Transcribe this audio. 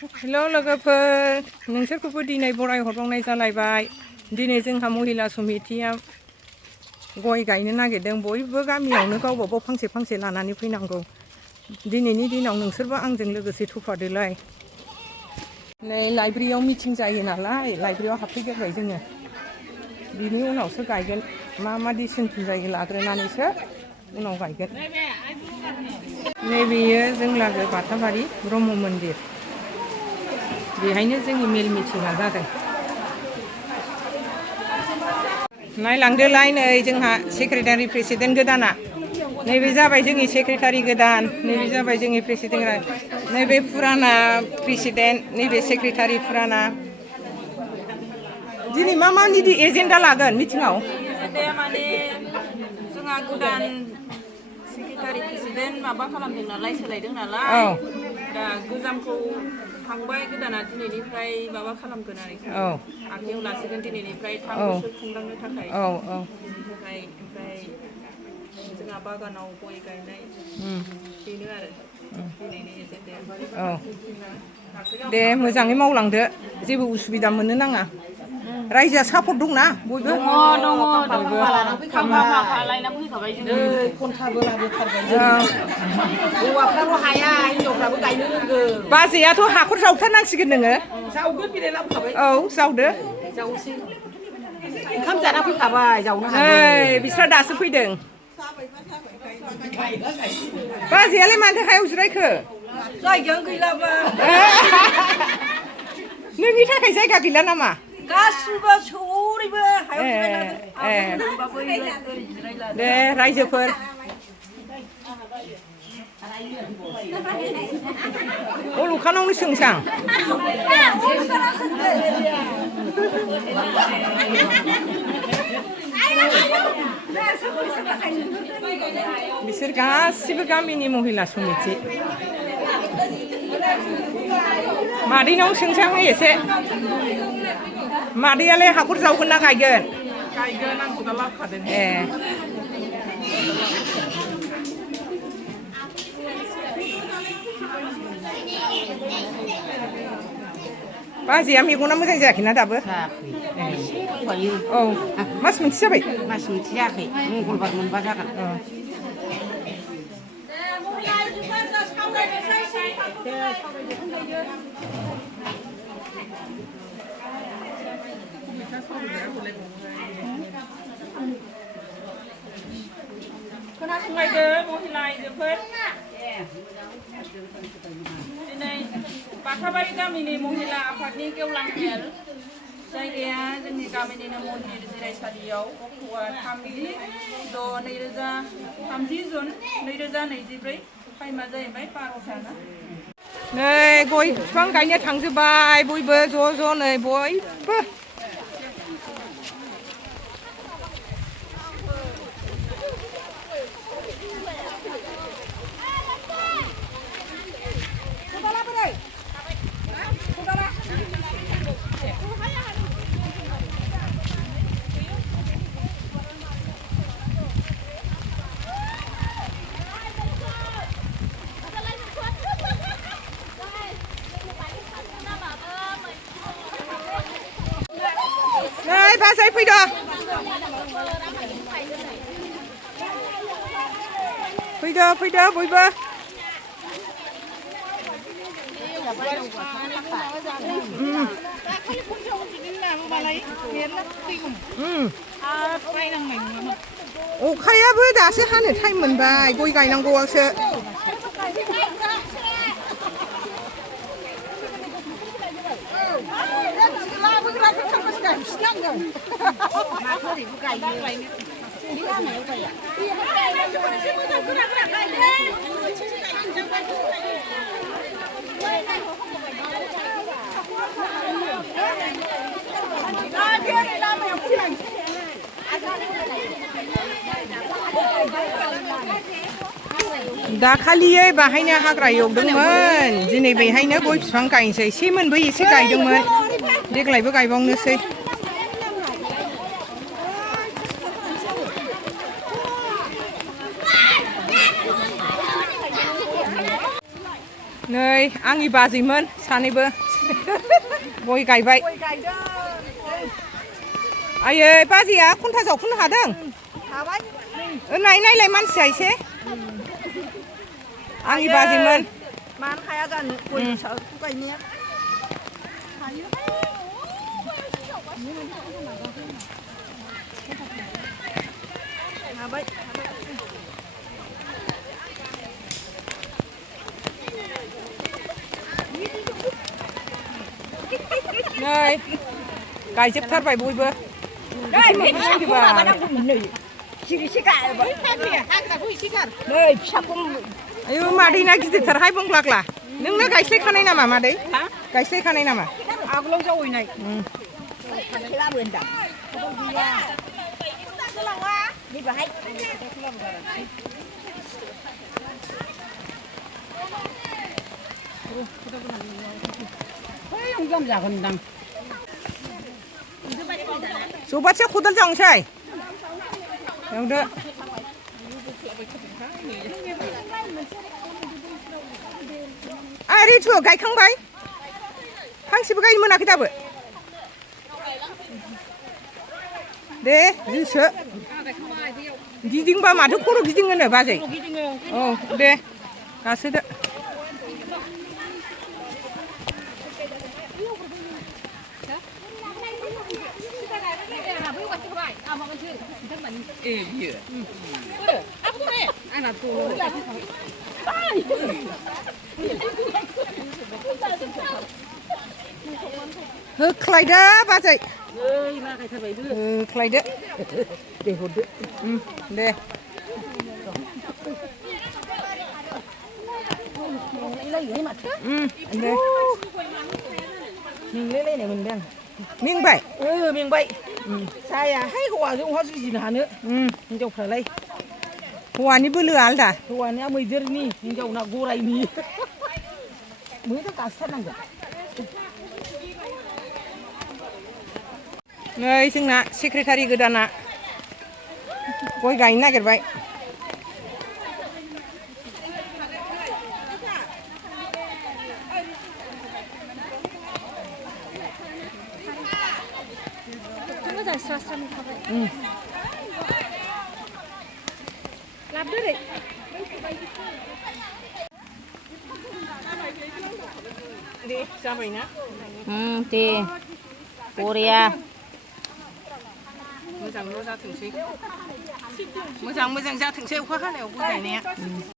hello लोगोफोर नोंसोरखौबो दिनै बराय हरबावनाय जालायबाय दिनै जोंहा महिला समितिया गय गायनो नागिरदों बयबो गामियावनो गावबा गाव फांसे फांसे लानानै फैनांगौ दिनैनि दिनाव नोंसोरबो आंजों लोगोसे थुफादोलाय नै लाइब्रेरियाव मिटिं जायो नालाय लाइब्रेरियाव हाबफैग्रोबाय जोङो बिनि उनावसो गायगोन मा मा डिसिसन जायो लाग्रोनानैसो उनाव गायगोन नैबेयो जोंलागो बाथाबारि ब्रह्म मन्दिर बेहायनो जोंनि मेल मिटिंआ जादों नायलांदोलाय नै जोंहा सेक्रेटारि प्रेसिडेन्ट गोदाना नैबे जाबाय जोंनि सेक्रेटारि गोदान नैबे जाबाय जोंनि प्रेसिडेन्ट नैबे फुराना प्रेसिडेन्ट नैबे सेक्रेटारि फुराना दिनै मा मा एजेन्डा लागोन मिटिंआव एजेन्डाया माने जोंहा गोदान सेक्रेटारि प्रेसिडेन्ट माबा खालामदों नालाय सोलायदों नालाय दा गोजामखौ थांबाय गोदाना दिनैनिफ्राय माबा खालामगोन आरो आखायाव लासिगोन दिनैनिफ्राय 3 बोसोर खुंलांनो थाखाय ओमफ्राय जोंहा बागानाव गय गायनाय बेनो आरो दिनैनि एजेन्डाया दे मोजाङै मावलांदो जेबो उसुबिदा मोननो नाङा रायजोआ सापर्ट दंना बयबो हौवाफ्राल' हाया हिनजावफ्राबो गायनो रोंगौ बाजैयाथ' हाखर जावथारनांसिगोन नोङो जावगोन बिलाइ लाबोखाबाय औ जावदो जावसै ओंखाम जाना फैखाबाय जावनो हाबाय बिस्रा दासो फैदों बाजैयालाय मानो हायाव जिरायखो जायगायानो गैलाबा नोंनि थाखाय जायगा गैला नामा गासिबो सौरैबो हायाव दे रायजोफोर अलखानावनो सोंसां बिसोर गासिबो गामिनि महिला समिति मादैनाव सोंसां एसे मादैयालाय हाखर जावगोन ना गायगोन गायगोन आं खदाल लाबोखादों बाजैया मेगना मोजां जायाखैना दाबो औ मास मोनसे जाबाय मास मोनसे जायाखै मंगलबार मोनबा जागोन खोनासंलायदो महिला आइजोफोर दिनै बाथाबारि गामिनि महिला आफादनि गेवलां मेल जायगाया जोंनि गामिनिनो मन्दिर जिरायसालियाव अक्ट'बर 30 जुन 2024 टाइमा जाहैबाय 12टा नै गय बिफां गायनो थांजोब्बाय बयबो ज' ज' नै बयबो नै बाजै फैदो फैदो फैदो बयबो अखायाबो दासो हानो टाइम मोनबाय गय गायनांगौआसो दाखालियै बाहायनो हाग्रा एवदोंमोन दिनै बेहायनो गय बिफां गायनोसै सेमोनबो एसे गायदोंमोन देग्लायबो गायबावनोसै नै नै आंनि बाजैमोन सानैबो गय गायबाय आयै बाजैया खन्था जावखुनो हादों नायलाय मानसिया एसे आंनि बाजैमोन मानो हाया जानो गय फिसाखौ गायनाया हायो हाबाय नै गायजोबथारबाय बयबो आयु मादैना गिदिरथारहाय बुंग्लाग्ला नोंना गायस्लायखानाय नामा मादै गायस्लायखानाय नामा आगोलाव जावैनाय जबासे खदाल जावनोसै एवदो रिथु गायखांबाय फांसेबो गायनो मोनाखै दाबो दे जोसो गिदिंबा माथो खर' गिदिङोनो बाजै औ दे गासोदो होख्लायदो बाजै होख्लायदो दे हरदो दे मेंलायलायनाय मोनदों मेंबाय मेंबाय जायाहाय हौवाजों बहा जुजिनो हानो हिनजावफ्रालाय हौवानि बोलोआ आलदा हौवानिया मैदेरनि हिनजावना गरायनि मैदेर गाखोथारनांगौ नै जोंना सेक्रेटारि गोदाना गय गायनो नागिरबाय दे जाबायना दे बरिया मोजांल' जाथोंसै मोजां जाथोंसै अखा हानायाव गय गायनाया